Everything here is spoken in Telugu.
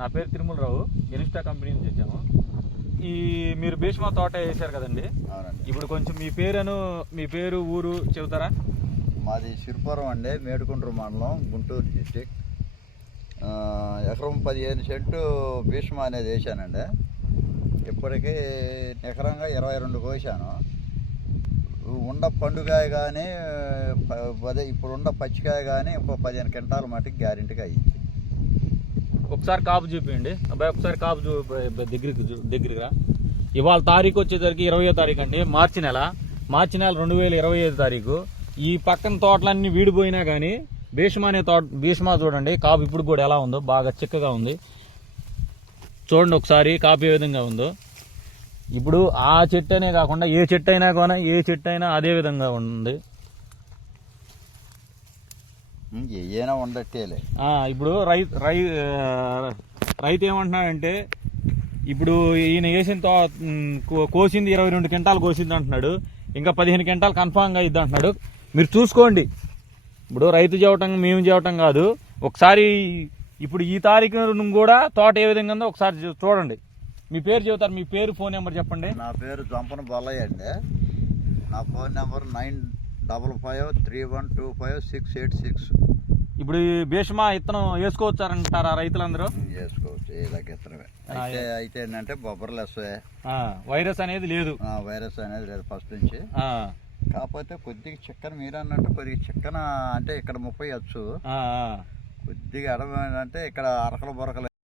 నా పేరు తిరుమలరావు ఎనిస్టా కంపెనీ నుంచి వచ్చాము ఈ మీరు భీష్మ తోట వేశారు కదండి? అవునండి. ఇప్పుడు కొంచెం మీ పేరును మీ పేరు ఊరు చెబుతారా? మాది సిరిపురం అండి మేడుకుంట్రు మండలం గుంటూరు డిస్టిక్ ఎకరం పదిహేను సెంటు భీష్మ అనేది వేసానండి ఇప్పటికీ ఎకరంగా ఇరవై రెండు కోసాను. ఉండ పండుగాయ కానీ అదే ఇప్పుడు ఉండ పచ్చికాయ కానీ ఇంకో పదిహేను క్వింటాల మటుకు గ్యారెంటీగా అయ్యింది. ఒకసారి కాపు చూపించండి అబ్బాయి ఒకసారి కాపు చూ దగ్గరికి దగ్గరగా దగ్గరికి రా. ఇవాళ తారీఖు వచ్చేసరికి ఇరవయో తారీఖు అండి. మార్చి నెల. మార్చి నెల రెండు వేల ఇరవై ఐదు తారీఖు. ఈ పక్కన తోటలన్నీ వీడిపోయినా కానీ భీష్మ అనే తోట భీష్మ చూడండి. కాపు ఇప్పుడు కూడా ఎలా ఉందో బాగా చిక్కగా ఉంది. చూడండి ఒకసారి కాపు ఏ విధంగా ఉందో. ఇప్పుడు ఆ చెట్టు అనే కాకుండా ఏ చెట్టు అయినా కూడా ఏ చెట్టు అయినా అదే విధంగా ఉంది. ఏమైనా ఉండట్టేలే ఇప్పుడు రై రై రైతు ఏమంటున్నాడంటే ఇప్పుడు ఈయన వేసిన తో ఉమ్, కో- కోసింది ఇరవై రెండు క్వింటాలు కోసింది అంటున్నాడు. ఇంకా పదిహేను క్వింటాలు కన్ఫామ్గా ఇద్ది అంటున్నాడు. మీరు చూసుకోండి. ఇప్పుడు రైతు చెప్పటం మేము చెప్పటం కాదు. ఒకసారి ఇప్పుడు ఈ తారీఖు కూడా తోట ఏ విధంగా ఉందో ఒకసారి చూడండి. మీ పేరు చెబుతారు. మీ పేరు ఫోన్ నెంబర్ చెప్పండి. నా పేరు జంపన బాలయ్య అండి. నా phone number nine double five three one two five six eight six. ఇప్పుడు ఈ భీష్మ ఇత్తనం వేసుకోవచ్చారంటారా రైతులందరూ? చేసుకోవచ్చు ఏ తగ్గిత్తనమే అయితే అయితే ఏంటంటే బొబ్బర్లు వస్తాయి. వైరస్ అనేది లేదు. ఆ, వైరస్ అనేది లేదు ఫస్ట్ నుంచి. కాకపోతే కొద్దిగా చిక్కన మీరు అన్నట్టు కొద్దిగా చిక్కన అంటే ఇక్కడ ముప్పై వచ్చు. కొద్దిగా ఎడమ అంటే ఇక్కడ అరకల బొరకలు